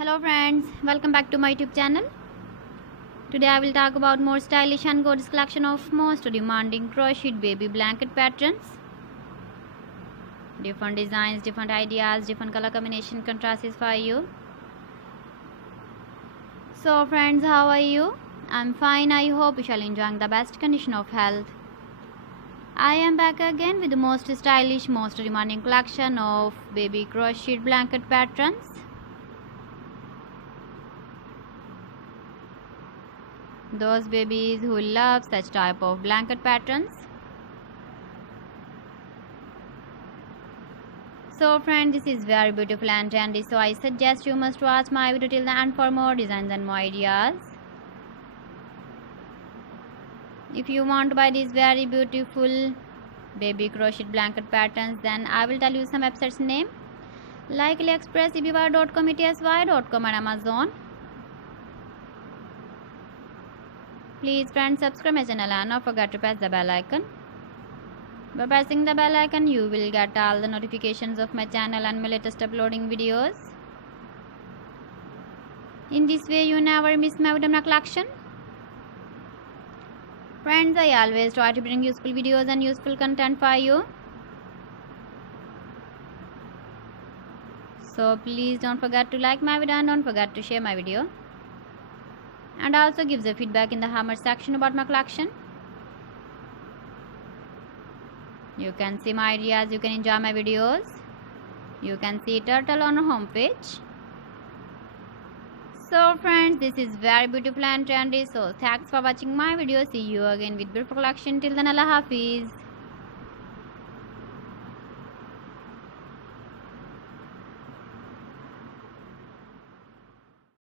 Hello friends, welcome back to my YouTube channel. Today I will talk about more stylish and gorgeous collection of most demanding crocheted baby blanket patterns. Different designs, different ideas, different color combination contrasts for you. So friends, how are you? I'm fine. I hope you shall enjoy the best condition of health. I am back again with the most stylish, most demanding collection of baby crocheted blanket patterns. Those babies who love such type of blanket patterns. So friends, this is very beautiful and trendy, so I suggest you must watch my video till the end for more designs and more ideas. If you want to buy these very beautiful baby crocheted blanket patterns, then I will tell you some websites name like AliExpress, eBay.com, etsy.com and Amazon. Please friends, subscribe my channel and don't forget to press the bell icon. By pressing the bell icon, you will get all the notifications of my channel and my latest uploading videos. In this way, you never miss my video collection. Friends, I always try to bring useful videos and useful content for you. So please don't forget to like my video and don't forget to share my video. And also give the feedback in the comment section about my collection. You can see my ideas, you can enjoy my videos. You can see turtle on our homepage. So friends, this is very beautiful and trendy. So thanks for watching my video. See you again with beautiful collection. Till then, Allah Hafiz.